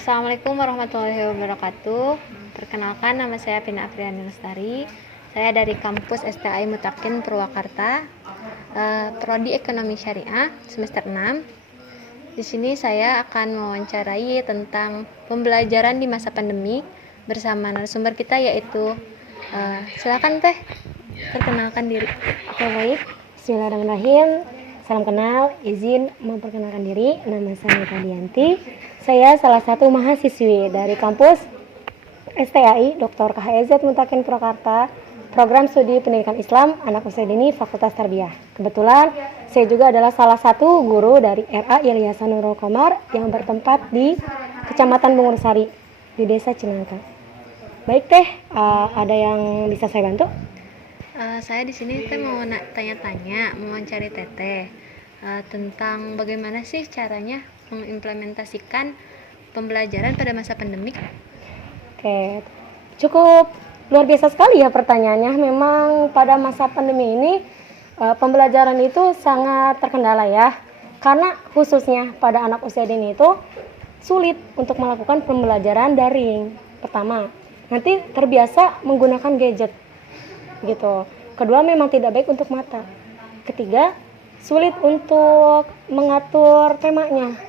Assalamualaikum warahmatullahi wabarakatuh. Perkenalkan, nama saya Pina Afriani Lestari. Saya dari kampus STAI Mutakin Purwakarta, Prodi Ekonomi Syariah semester 6. Di sini saya akan mewawancarai tentang pembelajaran di masa pandemi bersama narasumber kita, yaitu silakan Teh, perkenalkan diri. Oke, baik. Bismillahirrahmanirrahim. Salam kenal, izin memperkenalkan diri. Nama saya Nita Dianti. Saya salah satu mahasiswi dari kampus STAI Dr. KHEZ Mutakin Purwakarta, Program Studi Pendidikan Islam Anak Usia Dini Fakultas Tarbiyah. Kebetulan saya juga adalah salah satu guru dari RA Yayasan Nurul Qamar yang bertempat di Kecamatan Bungursari di Desa Cinangka. Baik Teh, ada yang bisa saya bantu? Saya di sini mau tanya-tanya, mewawancari Teteh tentang bagaimana sih caranya mengimplementasikan pembelajaran pada masa pandemik. Oke, cukup luar biasa sekali ya pertanyaannya. Memang pada masa pandemi ini pembelajaran itu sangat terkendala ya, karena khususnya pada anak usia dini itu sulit untuk melakukan pembelajaran daring. Pertama, nanti terbiasa menggunakan gadget gitu. Kedua, memang tidak baik untuk mata. Ketiga, sulit untuk mengatur temanya.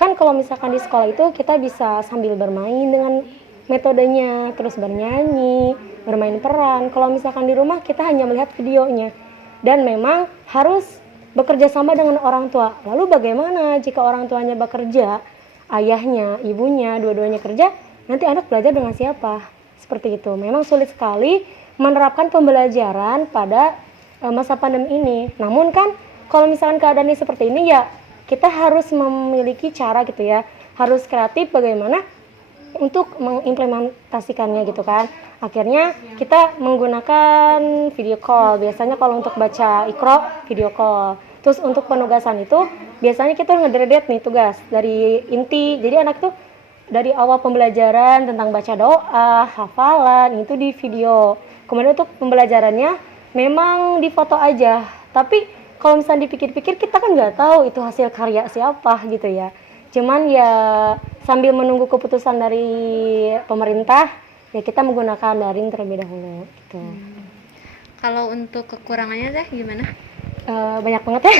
Kan kalau misalkan di sekolah itu kita bisa sambil bermain dengan metodenya, terus bernyanyi, bermain peran. Kalau misalkan di rumah kita hanya melihat videonya. Dan memang harus bekerja sama dengan orang tua. Lalu bagaimana jika orang tuanya bekerja, ayahnya, ibunya, dua-duanya kerja, nanti anak belajar dengan siapa? Seperti itu. Memang sulit sekali menerapkan pembelajaran pada masa pandemi ini. Namun kan kalau misalkan keadaannya seperti ini, ya kita harus memiliki cara gitu ya, harus kreatif bagaimana untuk mengimplementasikannya gitu kan. Akhirnya kita menggunakan video call. Biasanya kalau untuk baca Iqra, video call. Terus untuk penugasan itu biasanya kita ngedredet nih tugas dari inti. Jadi anak tuh dari awal pembelajaran tentang baca doa, hafalan, itu di video. Kemudian untuk pembelajarannya memang di foto aja. Tapi kalau misalnya dipikir-pikir, kita kan nggak tahu itu hasil karya siapa gitu ya. Cuman ya sambil menunggu keputusan dari pemerintah, ya kita menggunakan daring terlebih dahulu gitu. Kalau untuk kekurangannya Teh gimana? Banyak banget ya.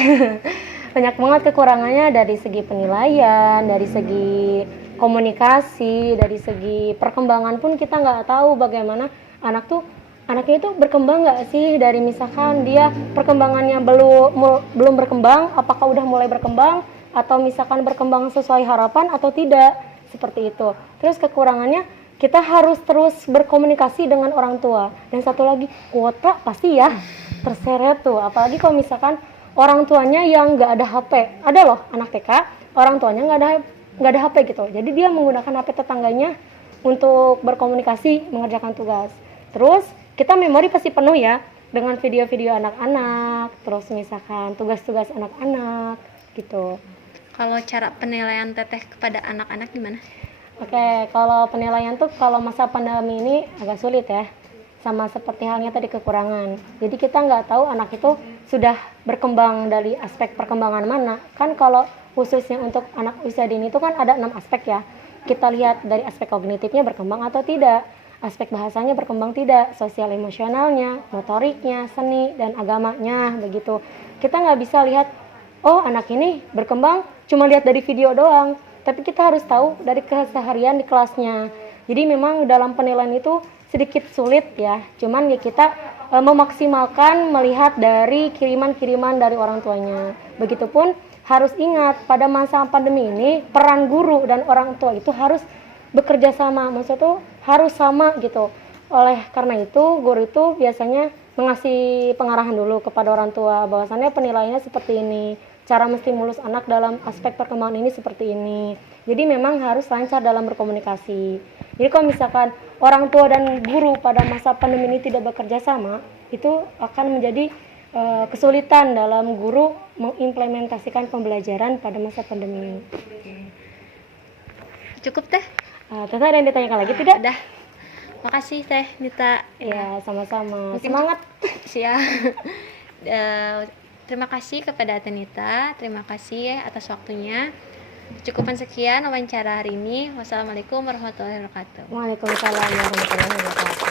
Banyak banget kekurangannya dari segi penilaian, dari segi komunikasi, dari segi perkembangan pun kita nggak tahu bagaimana anaknya itu berkembang nggak sih, dari misalkan dia perkembangannya belum berkembang, apakah udah mulai berkembang, atau misalkan berkembang sesuai harapan atau tidak, seperti itu. Terus kekurangannya kita harus terus berkomunikasi dengan orang tua. Dan satu lagi, kuota pasti ya terseret tuh, apalagi kalau misalkan orang tuanya yang nggak ada HP. Ada loh anak TK, orang tuanya nggak ada HP gitu, jadi dia menggunakan HP tetangganya untuk berkomunikasi, mengerjakan tugas. Terus kita memori pasti penuh ya dengan video-video anak-anak, terus misalkan tugas-tugas anak-anak gitu. Kalau cara penilaian Teteh kepada anak-anak gimana? Oke, kalau penilaian tuh kalau masa pandemi ini agak sulit ya, sama seperti halnya tadi kekurangan. Jadi kita nggak tahu anak itu sudah berkembang dari aspek perkembangan mana. Kan kalau khususnya untuk anak usia dini itu kan ada 6 aspek ya. Kita lihat dari aspek kognitifnya berkembang atau tidak, aspek bahasanya berkembang tidak, sosial emosionalnya, motoriknya, seni, dan agamanya, begitu. Kita nggak bisa lihat, oh anak ini berkembang cuma lihat dari video doang, tapi kita harus tahu dari keseharian di kelasnya. Jadi memang dalam penilaian itu sedikit sulit ya, cuman ya kita memaksimalkan melihat dari kiriman-kiriman dari orang tuanya. Begitupun harus ingat pada masa pandemi ini peran guru dan orang tua itu harus bekerja sama, maksudnya tuh harus sama gitu. Oleh karena itu guru itu biasanya mengasih pengarahan dulu kepada orang tua bahwasannya penilaiannya seperti ini, cara menstimulus anak dalam aspek perkembangan ini seperti ini. Jadi memang harus lancar dalam berkomunikasi. Jadi kalau misalkan orang tua dan guru pada masa pandemi ini tidak bekerja sama, itu akan menjadi kesulitan dalam guru mengimplementasikan pembelajaran pada masa pandemi ini. Cukup Teh? Teteh ada yang ditanyakan lagi tidak? Udah. Makasih Teh Nita. Ya, sama-sama. Mungkin Semangat. Siap. Terima kasih kepada Teh Nita. Terima kasih ya atas waktunya. Cukupan sekian wawancara hari ini. Wassalamualaikum warahmatullahi wabarakatuh. Waalaikumsalam warahmatullahi wabarakatuh.